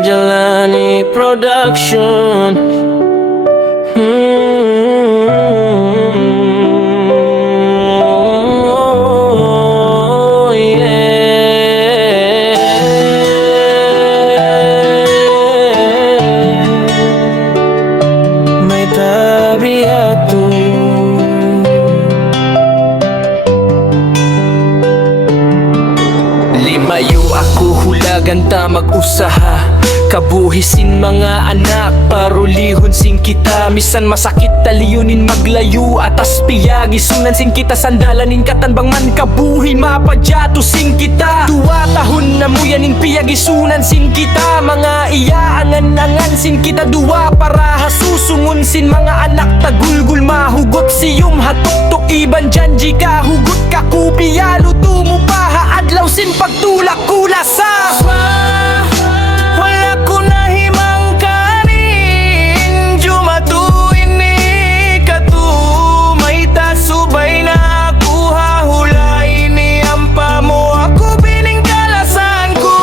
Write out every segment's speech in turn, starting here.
Jalani Production. Oh, yeah. May tabi ato. Limayo ako hulagan ta mag-usaha, kabuhisin mga anak, parulihon sing kita. Misan masakit taliyunin maglayo, atas piyagi sunan sing kita, sandalanin katanbang man kabuhi, mapadyato sing kita. 2 tahon na muyanin piyagi sunan sing kita, mga iyaangan-angan sing kita. 2 para hasusungon sin mga anak, tagulgul mahugot siyum hatuktok iban janji ka hugot ka kupiya, luto mo pa haadlaw sin pagtulak kula sa wala ko na himang kanin, jumatuin ni katumay tasubay na kuha hulay ni ampa mo ako bining kalasan ko.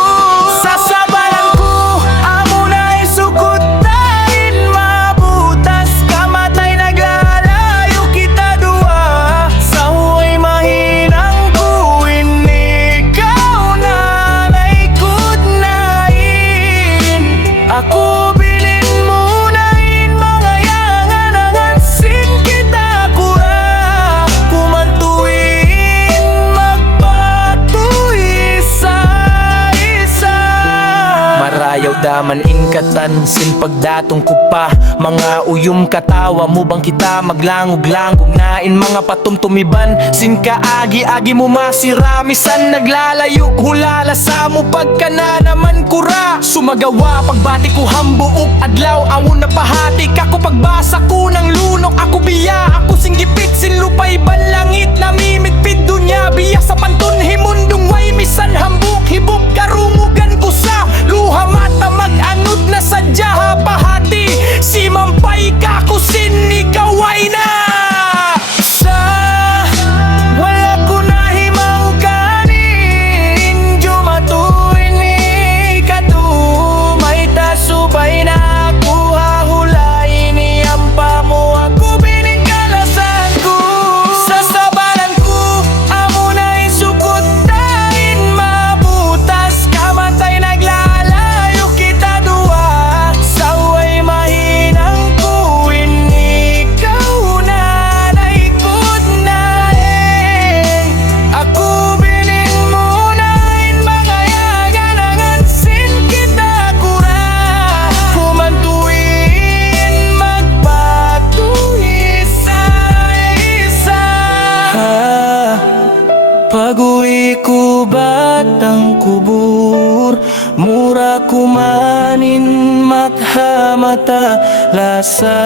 Sasabalan ko amo na isukot tahin, mabutas kamatay naglalayo kita 2 sa huway mahinang kuin ikaw na naikot nain. Ako bilin mo nain mga yangan-angan sin kita kura, kumantuin magpatuloy sa isa. Marayaw daman inkatan sin pagdatong ko pa, mga uyom katawa mo bang kita maglangog-langog nain, mga patumtumiban sin kaagi-agi mo masiramisan, naglalayo hulala sa mo pagka na naman kura. Sumagawa pagbati ko hambuok adlaw, amo na pahati kako pagbasa ko ng lunok. Ako biya ako singgipit sin lupay banlangit, namimigpid dunya biya sa panton himundong way misan hambuk hibok karungugan ko sa luha mata mag-anod na sadya pahati, si mampay kako sin ikaw ay na sa wala ko na himang kanin, jumatuin ni katumay tasubay na kuha hulay ni ampa mo ako bining kalasan ko. Sasabalan ko amo na isukot tahin, mabutas kamatay naglalayo kita 2 sa huway mahinang kuin ikaw na naikot nain. Ako bilin mo nain mga yaganangan sin kita kura, kumantuin magpatuloy sa isa. Pag-uwi ko batang kubur, mura kumanin mathamata lasa.